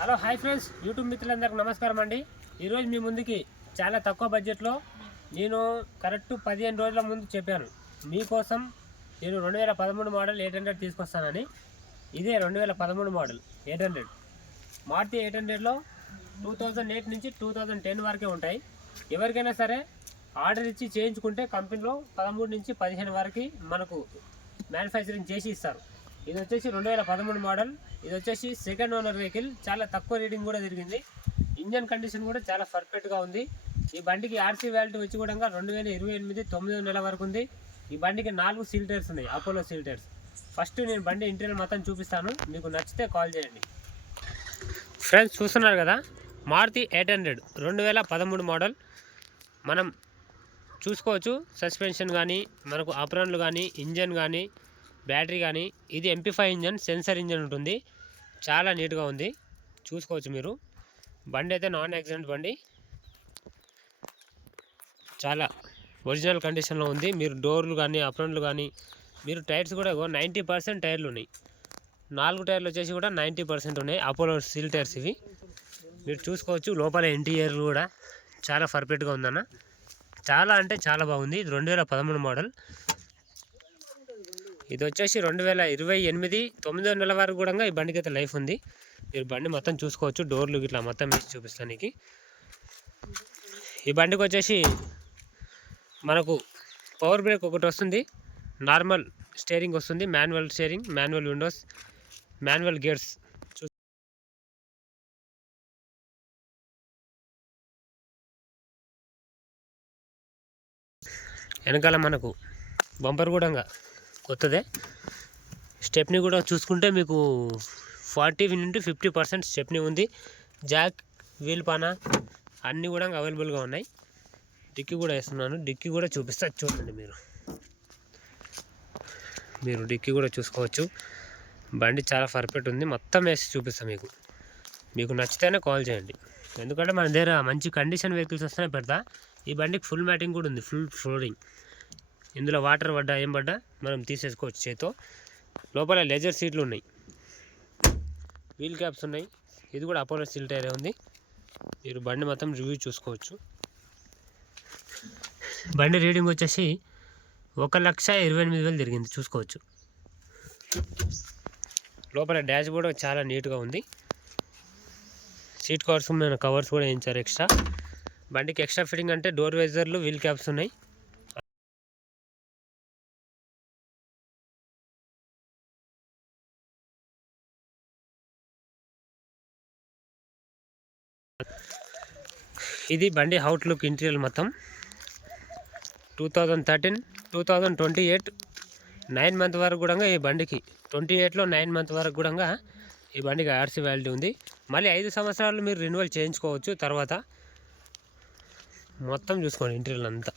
Hello hi friends, YouTube మిత్రులందరికీ నమస్కారం అండి. ఈరోజు మీ ముందుకి చాలా తక్కువ బడ్జెట్లో నేను కరెక్ట్ 15 రోజుల ముందు చెప్పాను మీకోసం. నేను 2013 మోడల్ 800 తీసుకొస్తానని. ఇదే 2013 మోడల్ 800. మారుతి 800లో 2008 నుంచి 2010 వరకే ఉంటాయి. ఎవరికైనా సరే ఆర్డర్ ఇచ్చి చేయించుకుంటే కంపెనీలో 13 నుంచి 15 వరకు మనకు మ్యానుఫ్యాక్చరింగ్ చేసి ఇస్తారు. ఇది వచ్చేసి 2013 మోడల్. ఇది వచ్చేసి సెకండ్ ఓనర్ వెహికల్. చాలా తక్కువ రీడింగ్ కూడా తిరిగింది. ఇంజన్ కండిషన్ కూడా చాలా పర్ఫెక్ట్గా ఉంది. ఈ బండికి ఆర్సీ వ్యాలిటీ వచ్చి కూడా 2028 9వ నెల వరకు ఉంది. ఈ బండికి 4 సీల్ టైర్స్ ఉన్నాయి, అపోలో సీల్ టైర్స్. ఫస్ట్ నేను బండి ఇంటీరియర్ మొత్తం చూపిస్తాను, మీకు నచ్చితే కాల్ చేయండి. ఫ్రెండ్స్ చూస్తున్నారు కదా, మారుతి 800 2013 మోడల్. మనం చూసుకోవచ్చు సస్పెన్షన్ కానీ, మనకు ఆపరణలు కానీ, ఇంజన్ కానీ, బ్యాటరీ కానీ. ఇది MP5 ఇంజన్, సెన్సర్ ఇంజన్ ఉంటుంది. చాలా నీట్గా ఉంది, చూసుకోవచ్చు మీరు. బండి అయితే నాన్ యాక్సిడెంట్ బండి, చాలా ఒరిజినల్ కండిషన్లో ఉంది. మీరు డోర్లు కానీ, అప్రాన్లు కానీ, మీరు టైర్స్ కూడా 90% టైర్లు ఉన్నాయి. 4 టైర్లు వచ్చేసి కూడా 90% ఉన్నాయి, అపోలో సీల్ టైర్స్ ఇవి. మీరు చూసుకోవచ్చు. లోపల ఇంటీరియర్ కూడా చాలా పర్ఫెక్ట్గా ఉందన్న. చాలా అంటే చాలా బాగుంది. ఇది 2013 మోడల్. ఇది వచ్చేసి 2028 9వ నెల వరకు కూడా ఈ బండికి అయితే లైఫ్ ఉంది. మీరు బండి మొత్తం చూసుకోవచ్చు. డోర్లు ఇట్లా మొత్తం వేసి చూపిస్తానికి. ఈ బండికి వచ్చేసి మనకు పవర్ బ్రేక్ ఒకటి వస్తుంది, నార్మల్ స్టీరింగ్ వస్తుంది, manual steering, manual Windows, manual gears. వెనకాల మనకు బంపర్ కూడా కొత్తదే. స్టెప్నీ కూడా చూసుకుంటే మీకు 40 నుండి 50% స్టెప్నీ ఉంది. జాక్, వీల్ పానా అన్నీ కూడా అవైలబుల్గా ఉన్నాయి. డిక్కీ కూడా వేస్తున్నాను, డిక్కీ కూడా చూపిస్తా చూడండి. మీరు డిక్కీ కూడా చూసుకోవచ్చు. బండి చాలా పర్ఫెక్ట్ ఉంది, మొత్తం వేసి చూపిస్తాను మీకు. మీకు నచ్చితేనే కాల్ చేయండి, ఎందుకంటే మన దగ్గర మంచి కండిషన్ వెహికల్స్ వస్తేనే పెడతా. ఈ బండికి ఫుల్ మ్యాటింగ్ కూడా ఉంది, ఫుల్ ఫ్లోరింగ్. ఇందులో వాటర్ పడ్డా ఏం పడ్డా మనం తీసేసుకోవచ్చు చేతితో. లోపల లెజర్ సీట్లు ఉన్నాయి, వీల్ క్యాప్స్ ఉన్నాయి. ఇది కూడా అపోలో సీల్ టైరే ఉంది. మీరు బండి మొత్తం రివ్యూ చూసుకోవచ్చు. బండి రీడింగ్ వచ్చేసి 1,28,000 తిరిగింది, చూసుకోవచ్చు. లోపల డాష్ బోర్డ్ చాలా నీట్గా ఉంది. సీట్ కవర్స్ కవర్స్ కూడా వేయించారు ఎక్స్ట్రా. బండికి ఎక్స్ట్రా ఫిట్టింగ్ అంటే డోర్ వైజర్లు, వీల్ క్యాప్స్ ఉన్నాయి. ఇది బండి అవుట్లుక్ ఇంటీరియర్ మొత్తం. 2013 2028 9 మంత్ వరకు కూడా ఈ బండికి, 28లో 9 మంత్ వరకు కూడా ఈ బండికి ఆర్సీ వ్యాలిటీ ఉంది. మళ్ళీ 5 సంవత్సరాలు మీరు రెన్యువల్ చేయించుకోవచ్చు. తర్వాత మొత్తం చూసుకోండి ఇంటీరియర్ అంతా.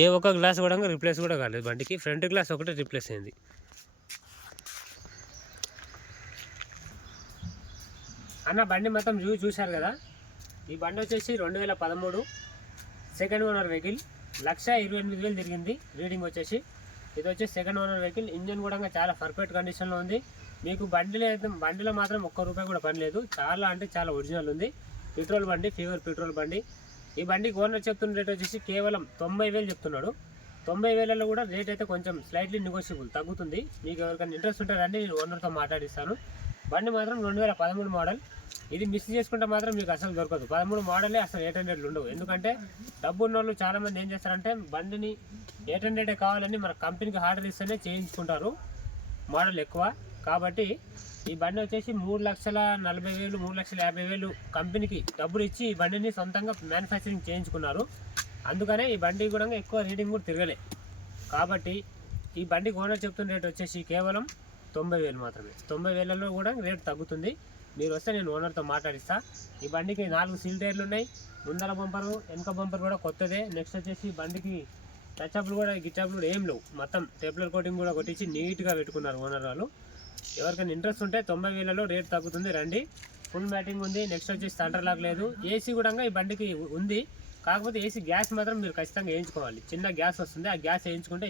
ఏ ఒక్క గ్లాస్ కూడా రిప్లేస్ కూడా కాలేదు బండికి. ఫ్రంట్ గ్లాస్ ఒకటి రిప్లేస్ అయింది. అన్న బండి మొత్తం చూశారు కదా. ఈ బండి వచ్చేసి 2013 సెకండ్ ఓనర్ వెహికల్. 1,28,000 తిరిగింది రీడింగ్ వచ్చేసి. ఇది వచ్చేసి సెకండ్ ఓనర్ వెహికల్. ఇంజన్ కూడా చాలా పర్ఫెక్ట్ కండిషన్లో ఉంది. మీకు బండిలో మాత్రం ₹1 కూడా పని లేదు. చాలా అంటే చాలా ఒరిజినల్ ఉంది. పెట్రోల్ బండి, ఫీవర్ పెట్రోల్ బండి. ఈ బండికి ఓనర్ చెప్తున్న రేట్ వచ్చేసి కేవలం 90,000 చెప్తున్నాడు. 90,000లో కూడా రేట్ అయితే కొంచెం స్లైట్లీ నెగోషియబుల్ తగ్గుతుంది. మీకు ఎవరికైనా ఇంట్రెస్ట్ ఉంటే రండి, నేను ఓనర్తో మాట్లాడిస్తాను. బండి మాత్రం 2013 మోడల్. ఇది మిస్ చేసుకుంటే మాత్రం మీకు అసలు దొరకదు. 13 మోడలే అసలు 800 ఉండవు. ఎందుకంటే డబ్బు ఉన్న వాళ్ళు చాలామంది ఏం చేస్తారంటే బండిని 800 కావాలని మన కంపెనీకి ఆర్డర్ ఇస్తేనే చేయించుకుంటారు, మోడల్ ఎక్కువ. కాబట్టి ఈ బండి వచ్చేసి 3,40,000 3,50,000 కంపెనీకి డబ్బులు ఇచ్చి ఈ బండిని సొంతంగా మ్యానుఫ్యాక్చరింగ్ చేయించుకున్నారు. అందుకనే ఈ బండి కూడా ఎక్కువ రీడింగ్ కూడా తిరగలే. కాబట్టి ఈ బండికి ఓనర్ చెప్తున్న రేట్ వచ్చేసి కేవలం 90,000 మాత్రమే. 90,000లో కూడా రేట్ తగ్గుతుంది. మీరు వస్తే నేను ఓనర్తో మాట్లాడిస్తా. ఈ బండికి 4 సీల్ టైర్లు ఉన్నాయి. ముందర బంపరు, వెనక బంపర్ కూడా కొత్తదే. నెక్స్ట్ వచ్చేసి బండికి టచ్అప్లు కూడా, గిచ్చప్లు కూడా ఏం లేవు. మొత్తం టేప్లర్ కోటింగ్ కూడా కొట్టించి నీట్గా పెట్టుకున్నారు ఓనర్ వాళ్ళు. ఎవరికైనా ఇంట్రెస్ట్ ఉంటే 90,000లో రేట్ తగ్గుతుంది, రండి. ఫుల్ మ్యాటింగ్ ఉంది. నెక్స్ట్ వచ్చేసి థండర్ లాక్ లేదు. ఏసీ కూడా ఈ బండికి ఉంది. కాకపోతే ఏసీ గ్యాస్ మాత్రం మీరు ఖచ్చితంగా వేయించుకోవాలి. చిన్న గ్యాస్ వస్తుంది, ఆ గ్యాస్ వేయించుకుంటే